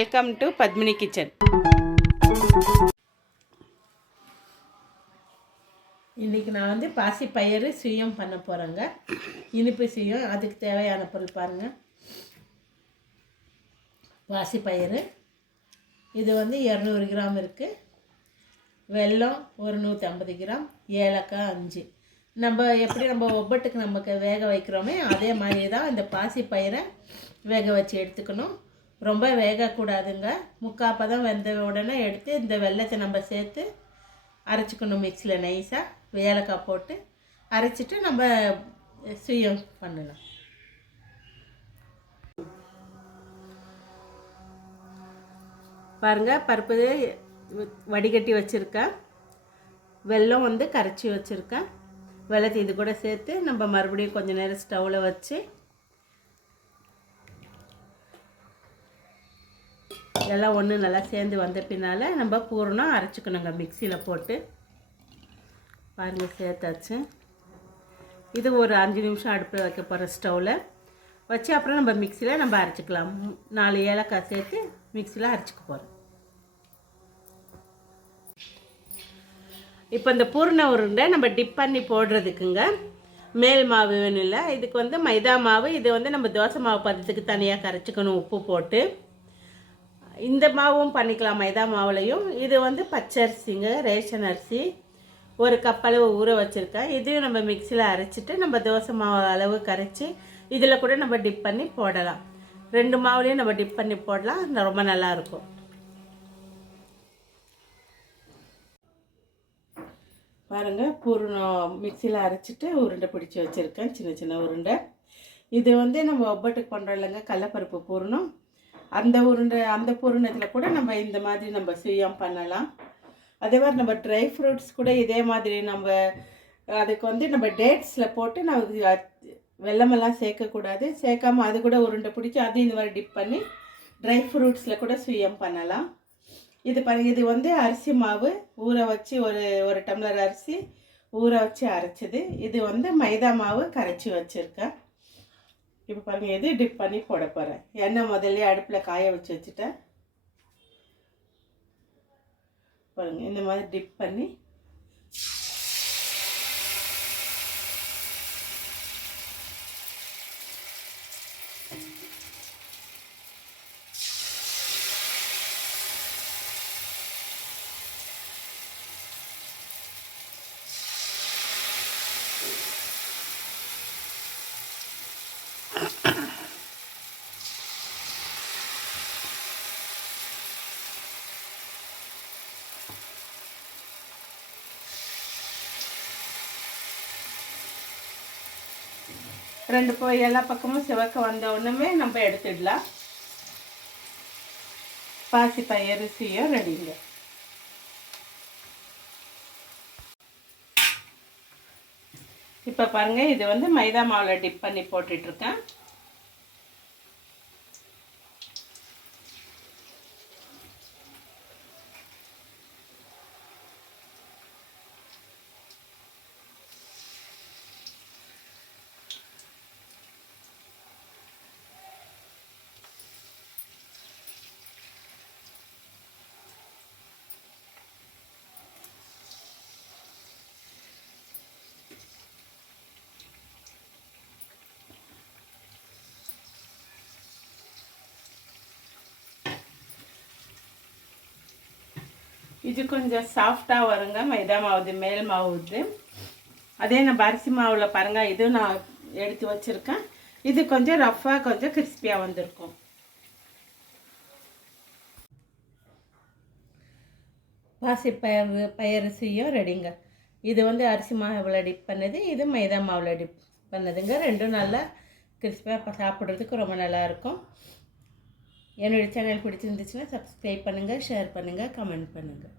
Welcome to Padmini kitchen. இன்றைக்கி நான் வந்து பாசிப்பயிறு சுயம் பண்ண போகிறேங்க. இனிப்பு சுயம். அதுக்கு தேவையான பொருள் பாருங்கள். பாசிப்பயிறு இது வந்து 200 கிராம் இருக்குது. வெல்லம் ஒரு 150 கிராம், ஏலக்காய் 5. நம்ம ஒவ்வொட்டுக்கு நமக்கு வேக வைக்கிறோமே அதே மாதிரி தான் இந்த பாசிப்பயிரை வேக வச்சு எடுத்துக்கணும். ரொம்ப வேகக்கூடாதுங்க. முக்காப்பதம் வெந்த உடனே எடுத்து இந்த வெல்லத்தை நம்ம சேர்த்து அரைச்சிக்கணும். மிக்ஸியில் நைஸாக ஏலக்காய் போட்டு அரைச்சிட்டு நம்ம சுயம் பண்ணலாம். பாருங்கள், பருப்பு வடிகட்டி வச்சுருக்கேன். வெல்லம் வந்து கரைச்சி வச்சுருக்கேன். வெல்லத்தை இது கூட சேர்த்து நம்ம மறுபடியும் கொஞ்சம் நேரம் ஸ்டவ்வில் வச்சு எல்லாம் ஒன்று நல்லா சேர்ந்து வந்த பின்னால் நம்ம பூரணம் அரைச்சிக்கணுங்க. மிக்சியில் போட்டு பாருங்கள் சேர்த்தாச்சு. இது ஒரு 5 நிமிஷம் அடுப்பில் வைக்க போகிறோம். ஸ்டவ்வில் வச்சு அப்புறம் நம்ம மிக்சியில் நம்ம அரைச்சிக்கலாம். 4 ஏலக்காய் சேர்த்து மிக்சியில் அரைச்சிக்க போகிறோம். இப்போ இந்த பூரண உருண்டை நம்ம டிப் பண்ணி போடுறதுக்குங்க மேல் மாவு வேணும் இல்லை. இதுக்கு வந்து மைதா மாவு. இது வந்து நம்ம தோசை மாவு பதத்துக்கு தனியாக கரைச்சிக்கணும் உப்பு போட்டு. இந்த மாவும் பண்ணிக்கலாம் மைதா மாவுலையும். இது வந்து பச்சரிசிங்க, ரேஷன் அரிசி. ஒரு கப் அளவு ஊற வச்சுருக்கேன். இதையும் நம்ம மிக்சியில் அரைச்சிட்டு நம்ம தோசை மாவு அளவு கரைச்சி இதில் கூட நம்ம டிப் பண்ணி போடலாம். 2 மாவுலையும் நம்ம டிப் பண்ணி போடலாம். ரொம்ப நல்லாயிருக்கும். பாருங்கள், பூரணம் மிக்சியில் அரைச்சிட்டு உருண்டை பிடிச்சி வச்சுருக்கேன், சின்ன சின்ன உருண்டை. இது வந்து நம்ம ஒவ்வொட்டுக்கு பண்ணுறோம் இல்லைங்க, கடலப்பருப்பு பூரணம். அந்த பூரணத்தில் கூட நம்ம இந்த மாதிரி நம்ம சுயம் பண்ணலாம். அதே மாதிரி நம்ம ட்ரை ஃப்ரூட்ஸ் கூட இதே மாதிரி நம்ம அதுக்கு வந்து நம்ம டேட்ஸில் போட்டு நம்ம வெல்லமெல்லாம் சேர்க்கக்கூடாது. சேர்க்காமல் அது கூட உருண்டை பிடிச்சி அது இந்த மாதிரி டிப் பண்ணி ட்ரை ஃப்ரூட்ஸில் கூட சுயம் பண்ணலாம். இது பாருங்கள், இது வந்து அரிசி மாவு ஊற வச்சு ஒரு டம்ளர் அரிசி ஊற வச்சு அரைச்சது. இது வந்து மைதா மாவு கரைச்சி வச்சுருக்கேன். இப்போ பாருங்கள், இது டிப் பண்ணி போட போகிறேன். எண்ணெய் முதல்ல அடுப்பில் காய வச்சு வச்சுட்டேன். பாருங்கள், இந்த மாதிரி டிப் பண்ணி எல்லா பக்கமும் சிவக்க வந்த உடனே நம்ம எடுத்துடலாம். பாசிப்பயிறு சுயம் ரெடிங்க. இப்போ பாருங்கள், இது வந்து மைதா மாவில் டிப் பண்ணி போட்டுட்ருக்கேன். இது கொஞ்சம் சாஃப்டாக வருங்க, மைதா மாவுது மேல் மாவுது. அதே நம்ம அரிசி மாவில் பாருங்கள், இது நான் எடுத்து வச்சுருக்கேன். இது கொஞ்சம் ரஃப்பாக கொஞ்சம் கிறிஸ்பியாக வந்திருக்கும். பாசிப்பயிறு சுயம் ரெடிங்க. இது வந்து அரிசி மாவில் டிப் பண்ணது, இது மைதா மாவில் டிப் பண்ணதுங்க. ரெண்டும் நல்லா கிறிஸ்பியாக சாப்பிட்றதுக்கு ரொம்ப நல்லாயிருக்கும். என்னோடய சேனல் பிடிச்சிருந்துச்சுன்னா சப்ஸ்கிரைப் பண்ணுங்கள், ஷேர் பண்ணுங்கள், கமெண்ட் பண்ணுங்கள்.